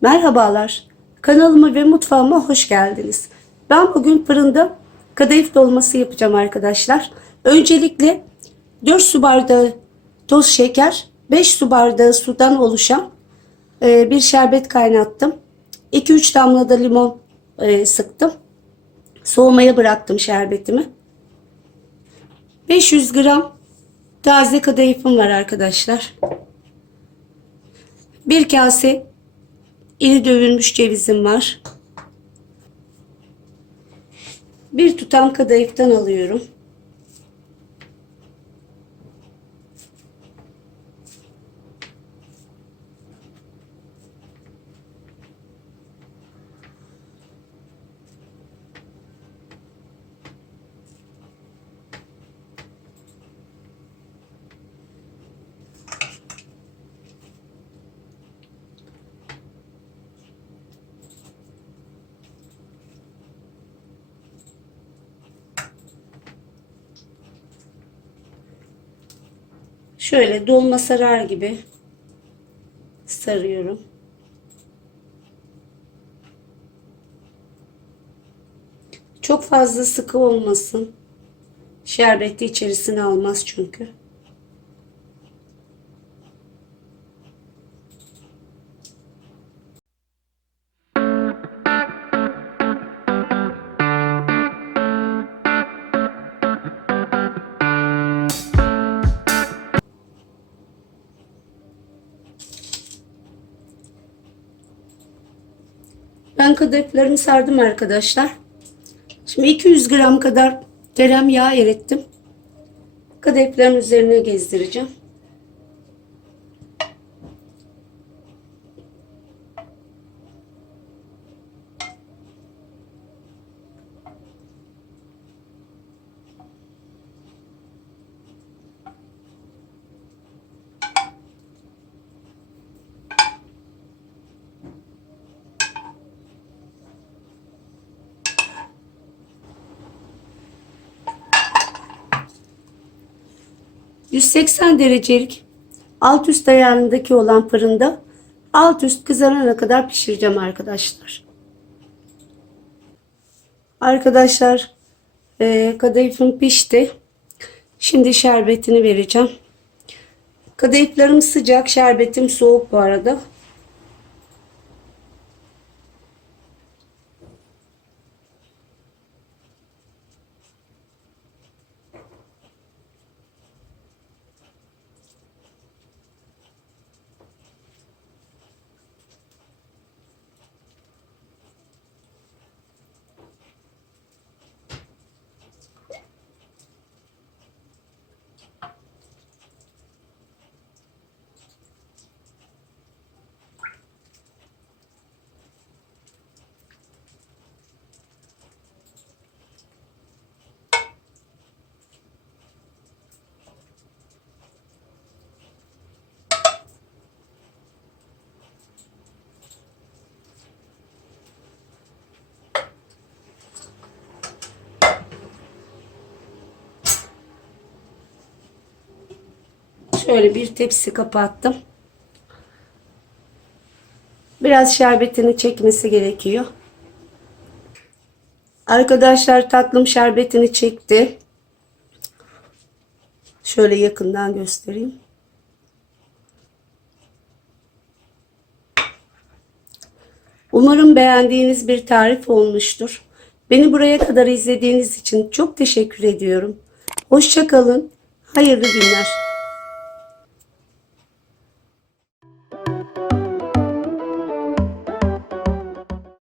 Merhabalar. Kanalıma ve mutfağıma hoş geldiniz. Ben bugün fırında kadayıf dolması yapacağım arkadaşlar. Öncelikle 4 su bardağı toz şeker, 5 su bardağı sudan oluşan e, bir şerbet kaynattım. 2-3 damla da limon e, sıktım. Soğumaya bıraktım şerbetimi. 500 gram taze kadayıfım var arkadaşlar. Bir kase iri dövülmüş cevizim var. Bir tutam kadayıftan alıyorum. Şöyle dolma sarar gibi sarıyorum. Çok fazla sıkı olmasın. Şerbeti içerisine almaz çünkü. Ben kadayıflarımı sardım arkadaşlar. Şimdi 200 gram kadar tereyağı erittim. Kadayıfların üzerine gezdireceğim. ...180 derecelik alt üst ayarındaki olan fırında alt üst kızarana kadar pişireceğim arkadaşlar. Arkadaşlar e, kadayıfım pişti. Şimdi şerbetini vereceğim. Kadayıflarım sıcak, şerbetim soğuk bu arada. Şöyle bir tepsi kapattım. Biraz şerbetini çekmesi gerekiyor. Arkadaşlar tatlım şerbetini çekti. Şöyle yakından göstereyim. Umarım beğendiğiniz bir tarif olmuştur. Beni buraya kadar izlediğiniz için çok teşekkür ediyorum. Hoşçakalın. Hayırlı günler.